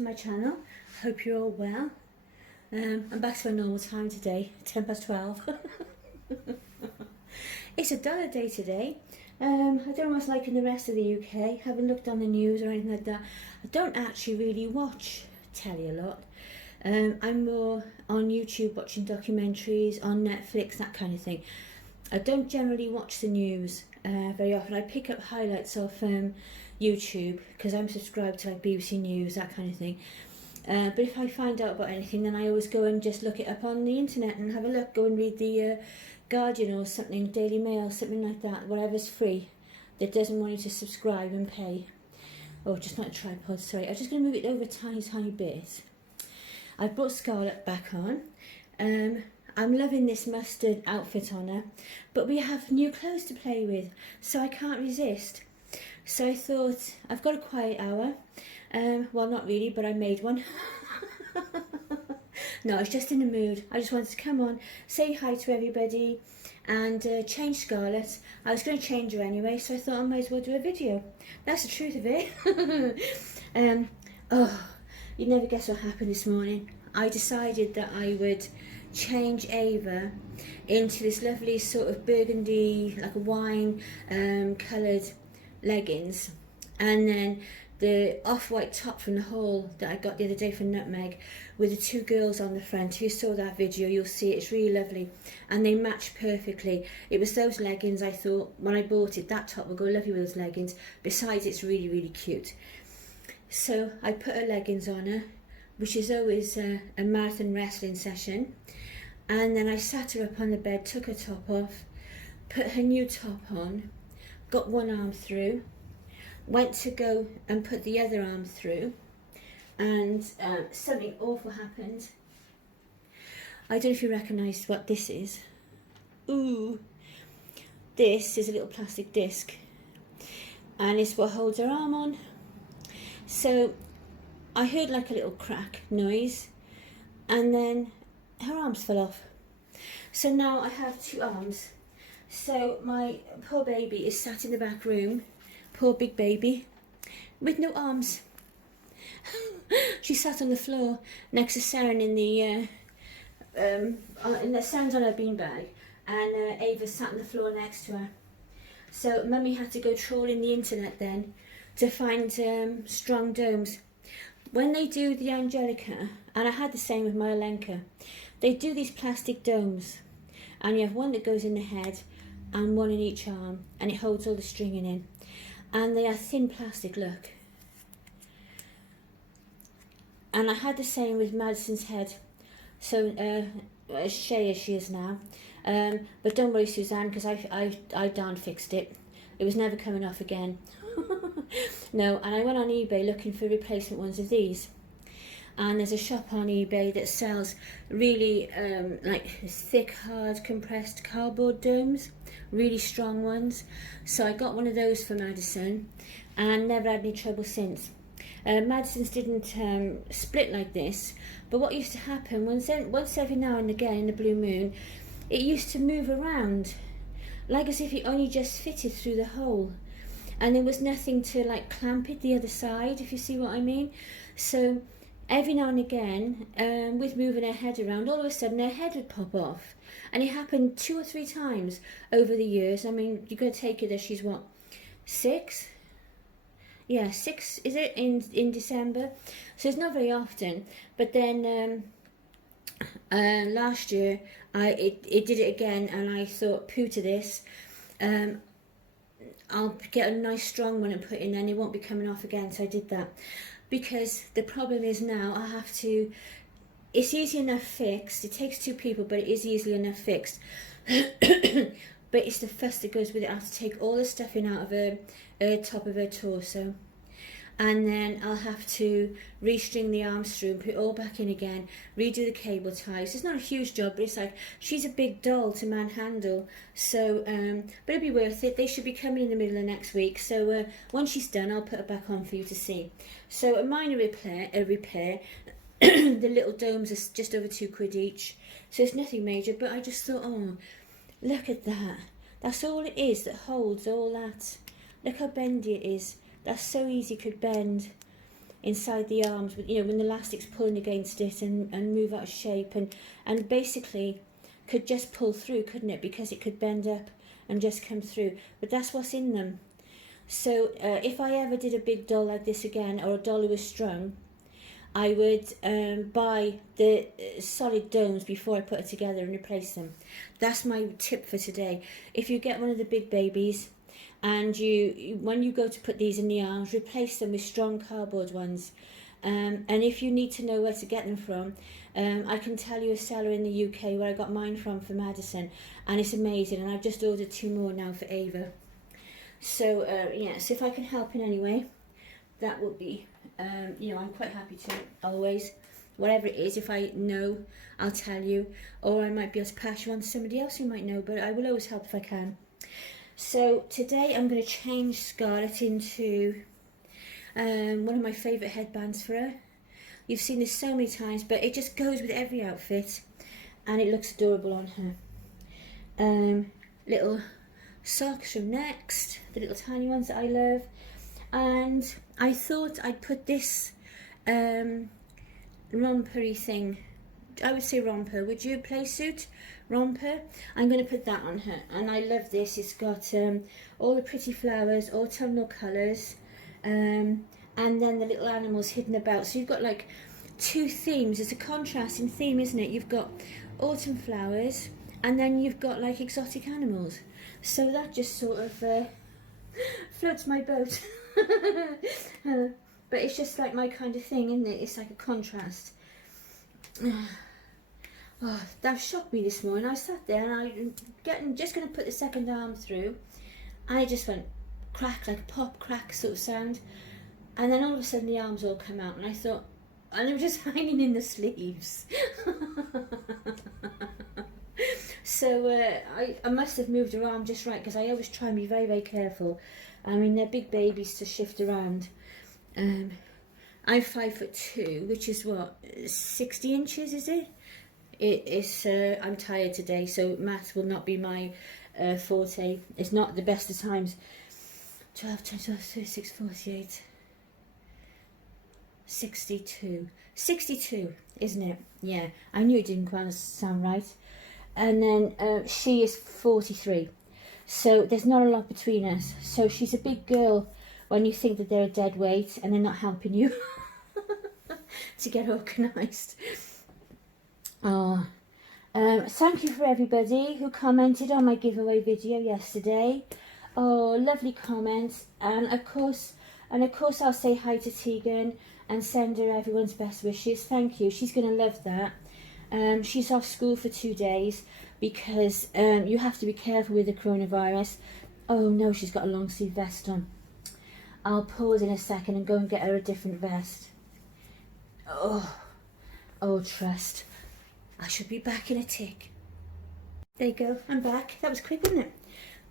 to my channel. Hope you're all well. I'm back to my normal time today, 12:10. It's a duller day today. I don't know what's like in the rest of the UK. Haven't looked on the news or anything like that. I don't actually really watch telly a lot. I'm more on YouTube watching documentaries, on Netflix, that kind of thing. I don't generally watch the news very often. I pick up highlights off YouTube because I'm subscribed to like BBC News, that kind of thing. But if I find out about anything, then I always go and just look it up on the internet and have a look. Go and read the Guardian or something, Daily Mail, something like that. Whatever's free that doesn't want you to subscribe and pay. Oh, just not a tripod, sorry. I'm just going to move it over a tiny, tiny bit. I brought Scarlett back on. I'm loving this mustard outfit on her, but we have new clothes to play with, so I can't resist. So I thought, I've got a quiet hour. Well, not really, but I made one. No, I was just in the mood. I just wanted to come on, say hi to everybody, and change Scarlett. I was going to change her anyway, so I thought I might as well do a video. That's the truth of it. Oh, you'd never guess what happened this morning. I decided that I would change Ava into this lovely sort of burgundy, like a wine coloured leggings, and then the off-white top from the haul that I got the other day from Nutmeg with the two girls on the front. If you saw that video, you'll see it's really lovely and they match perfectly. It was those leggings I thought when I bought it, that top would go lovely with those leggings. Besides, it's really, really cute. So I put her leggings on her, which is always a marathon wrestling session. And then I sat her up on the bed, took her top off, put her new top on, got one arm through, went to go and put the other arm through, and something awful happened. I don't know if you recognise what this is. Ooh, this is a little plastic disc, and it's what holds her arm on. So I heard like a little crack noise, and then her arms fell off. So now I have two arms. So my poor baby is sat in the back room, poor big baby, with no arms. She sat on the floor next to Saren in the Saren's on her beanbag, and Ava sat on the floor next to her. So Mummy had to go trawling the internet then to find strong domes. When they do the Angelica, and I had the same with my Olenka, they do these plastic domes, and you have one that goes in the head and one in each arm, and it holds all the stringing in, and they are thin plastic, look. And I had the same with Madison's head, so as shay as she is now, but don't worry Suzanne, because I darn fixed it. It was never coming off again. No, and I went on eBay looking for replacement ones of these, and there's a shop on eBay that sells really like thick, hard, compressed cardboard domes, really strong ones. So I got one of those for Madison and never had any trouble since. Madison's didn't split like this, but what used to happen once every now and again in the blue moon, it used to move around like as if it only just fitted through the hole, and there was nothing to like clamp it the other side, if you see what I mean. So every now and again, with moving her head around, all of a sudden her head would pop off, and it happened 2 or 3 times over the years. I mean, you've got to take it that she's what, 6? Yeah, 6 is it in December? So it's not very often. But then last year it did it again, and I thought, poo to this. I'll get a nice strong one and put in, and it won't be coming off again. So I did that, because the problem is now I have to, it's easy enough fixed, it takes 2 people, but it is easily enough fixed. But it's the fuss that goes with it. I have to take all the stuffing out of her top of her torso, and then I'll have to restring the arms through and put it all back in again, redo the cable ties. It's not a huge job, but it's like, she's a big doll to manhandle. So but it'll be worth it. They should be coming in the middle of next week, so once she's done, I'll put her back on for you to see. So a minor repair. The little domes are just over £2 each, so it's nothing major, but I just thought, oh, look at that. That's all it is that holds all that. Look how bendy it is. That's so easy, could bend. inside the arms, you know, when the elastic's pulling against it and move out of shape, and basically could just pull through, couldn't it? Because it could bend up and just come through. But that's what's in them. So if I ever did a big doll like this again, or a doll who was strung, I would buy the solid domes before I put it together and replace them. That's my tip for today. If you get one of the big babies, and when you go to put these in the arms, replace them with strong cardboard ones. And if you need to know where to get them from, I can tell you a seller in the UK where I got mine from for Madison, and it's amazing, and I've just ordered 2 more now for Ava. So yes, if I can help in any way, that would be, you know, I'm quite happy to, always. Whatever it is, if I know, I'll tell you, or I might be able to pass you on to somebody else who might know, but I will always help if I can. So today I'm going to change Scarlett into one of my favourite headbands for her. You've seen this so many times, but it just goes with every outfit, and it looks adorable on her. Little socks from Next, the little tiny ones that I love, and I thought I'd put this rompery thing, I would say romper, would you? Playsuit romper. I'm going to put that on her, and I love this. It's got all the pretty flowers, autumnal colours, and then the little animals hidden about. So you've got like 2 themes. It's a contrasting theme, isn't it? You've got autumn flowers, and then you've got like exotic animals. So that just sort of floats my boat. But it's just like my kind of thing, isn't it? It's like a contrast. Oh, that shocked me this morning. I sat there and just going to put the second arm through, and it just went crack, like a pop crack sort of sound, and then all of a sudden the arms all come out, and I thought, and they were just hanging in the sleeves. So I must have moved her arm just right, because I always try and be very, very careful. I mean, they're big babies to shift around. I'm 5'2", which is what, 60 inches, is it? I'm tired today, so maths will not be my forte. It's not the best of times. 12, 12, 36, 48, 62. 62, isn't it? Yeah, I knew it didn't quite sound right. And then she is 43. So there's not a lot between us. So she's a big girl when you think that they're a dead weight and they're not helping you to get organised. Thank you for everybody who commented on my giveaway video yesterday. Oh, lovely comments. And of course I'll say hi to Teagan and send her everyone's best wishes. Thank you. She's going to love that. She's off school for 2 days because you have to be careful with the coronavirus. Oh no, she's got a long sleeve vest on. I'll pause in a second and go and get her a different vest. Oh, trust. I should be back in a tick. There you go, I'm back. That was quick, wasn't it?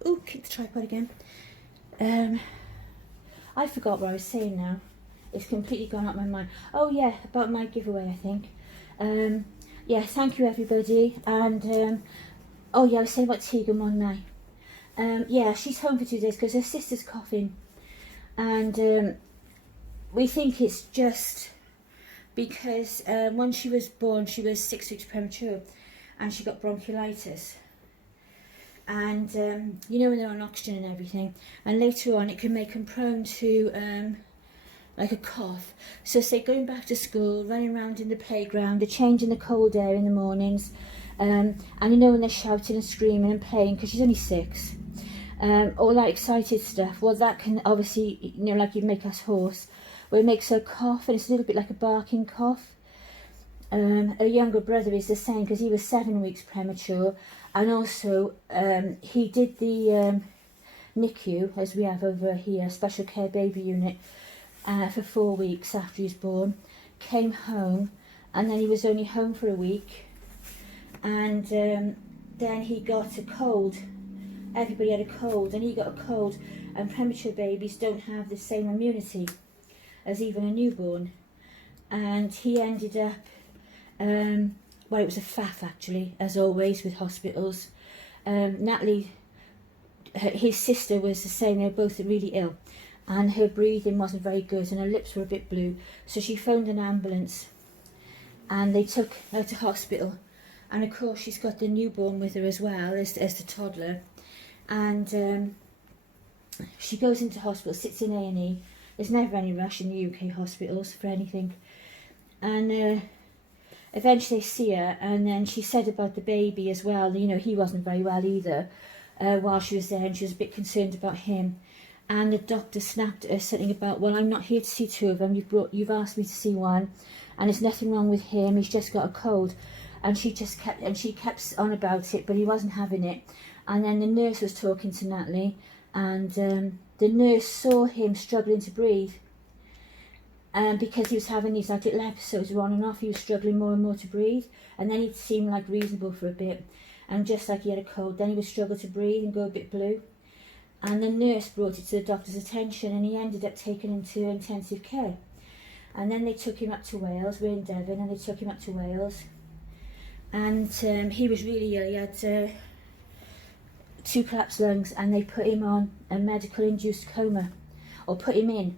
Oh, kick the tripod again. I forgot what I was saying now. It's completely gone out my mind. Oh yeah, about my giveaway, I think. Yeah, thank you everybody. And oh yeah, I was saying about Teagan one night. Yeah, she's home for 2 days because her sister's coughing, and we think it's just because when she was born, she was 6 weeks premature, and she got bronchiolitis. And you know, when they're on oxygen and everything, and later on it can make them prone to like a cough. So say going back to school, running around in the playground, they're changing the cold air in the mornings, and you know, when they're shouting and screaming and playing, because she's only 6, all that excited stuff, well that can obviously, you know, like you'd make us hoarse, where it makes her cough, and it's a little bit like a barking cough. Her younger brother is the same, because he was 7 weeks premature, and also he did the NICU, as we have over here, Special Care Baby Unit, for 4 weeks after he was born, came home, and then he was only home for a week, and then he got a cold. Everybody had a cold, and he got a cold, and premature babies don't have the same immunity as even a newborn, and he ended up, well, it was a faff actually, as always with hospitals. Natalie, his sister, was the same. They were both really ill, and her breathing wasn't very good and her lips were a bit blue. So she phoned an ambulance and they took her to hospital. And of course she's got the newborn with her as well as the toddler. And she goes into hospital, sits in A&E. There's never any rush in the UK hospitals for anything. And eventually they see her, and then she said about the baby as well, you know, he wasn't very well either while she was there, and she was a bit concerned about him. And the doctor snapped at her something about, well, I'm not here to see two of them, you've asked me to see one, and there's nothing wrong with him, he's just got a cold. And she kept on about it, but he wasn't having it. And then the nurse was talking to Natalie, and the nurse saw him struggling to breathe, because he was having these like little episodes on and off. He was struggling more and more to breathe, and then he'd seem like reasonable for a bit, and just like he had a cold, then he would struggle to breathe and go a bit blue. And the nurse brought it to the doctor's attention, and he ended up taken into intensive care. And then they took him up to Wales. We're in Devon, and they took him up to Wales, and he was really ill. He had 2 collapsed lungs, and they put him on a medical induced coma, or put him in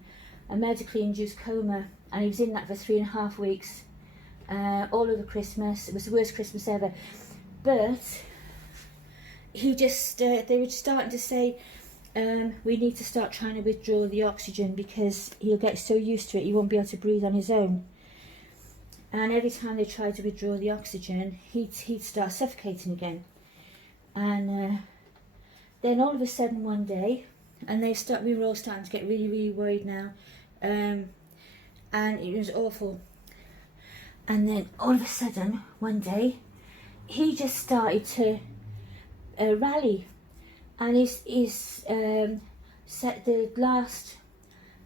a medically induced coma, and he was in that for 3.5 weeks, all over Christmas. It was the worst Christmas ever. But he just, they were starting to say, we need to start trying to withdraw the oxygen, because he'll get so used to it he won't be able to breathe on his own. And every time they tried to withdraw the oxygen, he'd start suffocating again. And then all of a sudden one day, and we were all starting to get really, really worried now, and it was awful. And then all of a sudden one day, he just started to rally, and he's set the last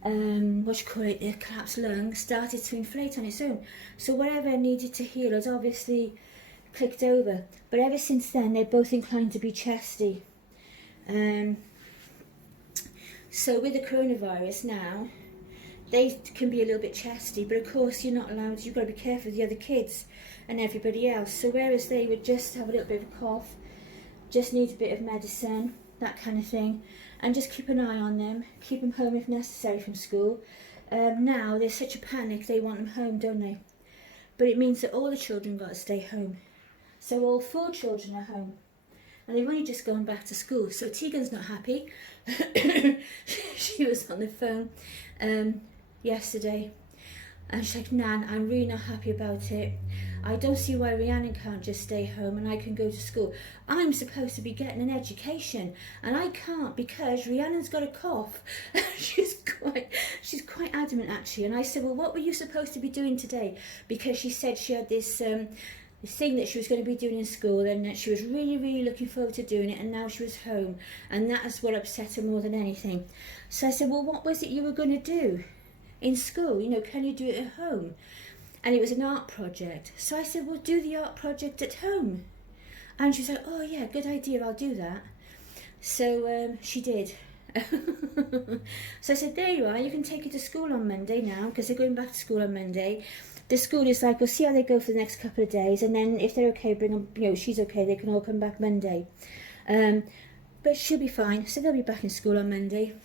the collapsed lung started to inflate on its own. So whatever needed to heal has obviously clicked over. But ever since then, they're both inclined to be chesty. So with the coronavirus now, they can be a little bit chesty, but of course you're not allowed, you've got to be careful with the other kids and everybody else. So whereas they would just have a little bit of a cough, just need a bit of medicine, that kind of thing, and just keep an eye on them, keep them home if necessary from school. Now there's such a panic, they want them home, don't they? But it means that all the children got to stay home. So all 4 children are home, and they've only just gone back to school. So Teagan's not happy. She was on the phone yesterday, and she's like, Nan, I'm really not happy about it. I don't see why Rhiannon can't just stay home and I can go to school. I'm supposed to be getting an education, and I can't because Rhiannon's got a cough. she's quite adamant actually. And I said, well, what were you supposed to be doing today? Because she said she had this thing that she was going to be doing in school, and that she was really, really looking forward to doing it, and now she was home, and that is what upset her more than anything. So I said, well, what was it you were going to do in school? You know, can you do it at home? And it was an art project. So I said, well, do the art project at home. And she was like, oh yeah, good idea, I'll do that. So she did. So I said, there you are, you can take it to school on Monday now, because they're going back to school on Monday. The school is like, we'll see how they go for the next couple of days, and then if they're okay, bring them, you know, she's okay, they can all come back Monday. But she'll be fine, so they'll be back in school on Monday.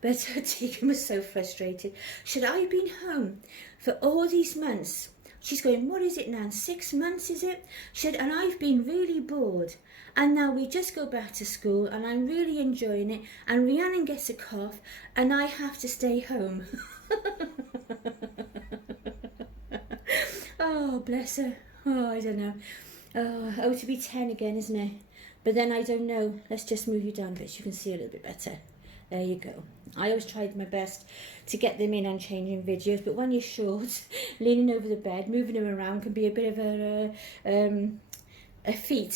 But Teagan was so frustrated. She said, I've been home for all these months. She's going, what is it, Nan, 6 months, is it? She said, and I've been really bored. And now we just go back to school, and I'm really enjoying it. And Rhiannon gets a cough, and I have to stay home. Oh, bless her. Oh, I don't know. Oh, to be 10 again, isn't it? But then I don't know. Let's just move you down a bit so you can see a little bit better. There you go. I always tried my best to get them in on changing videos, but when you're short, leaning over the bed, moving them around can be a bit of a feat,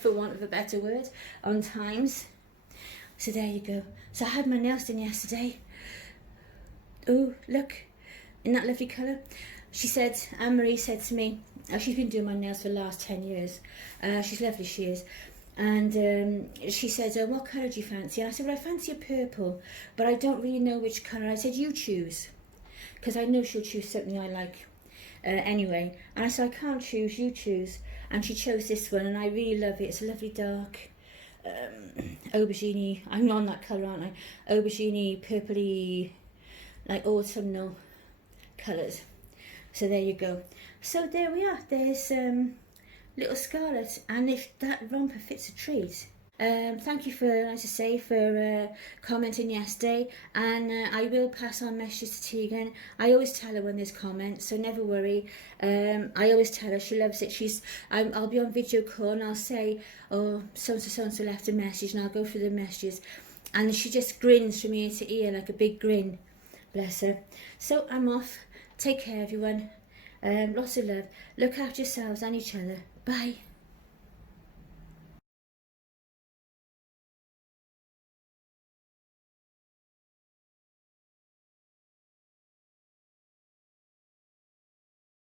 for want of a better word, on times. So there you go. So I had my nails done yesterday. Oh, look, in that lovely colour. She said, Anne-Marie said to me, she's been doing my nails for the last 10 years. She's lovely, she is. And she said, what colour do you fancy? And I said, well, I fancy a purple, but I don't really know which colour. I said, you choose, because I know she'll choose something I like anyway. And I said, I can't choose, you choose. And she chose this one, and I really love it. It's a lovely dark aubergine, I'm on that colour, aren't I? Aubergine, purpley, like autumnal colours. So there you go. So there we are, there's little Scarlett, and if that romper fits a treat. Thank you for, as I say, for commenting yesterday, and I will pass on messages to Teagan. I always tell her when there's comments, so never worry. I always tell her, she loves it. I'll be on video call and I'll say, oh, so-and-so left a message, and I'll go through the messages, and she just grins from ear to ear like a big grin, bless her. So I'm off. Take care, everyone. Lots of love. Look after yourselves and each other. Bye.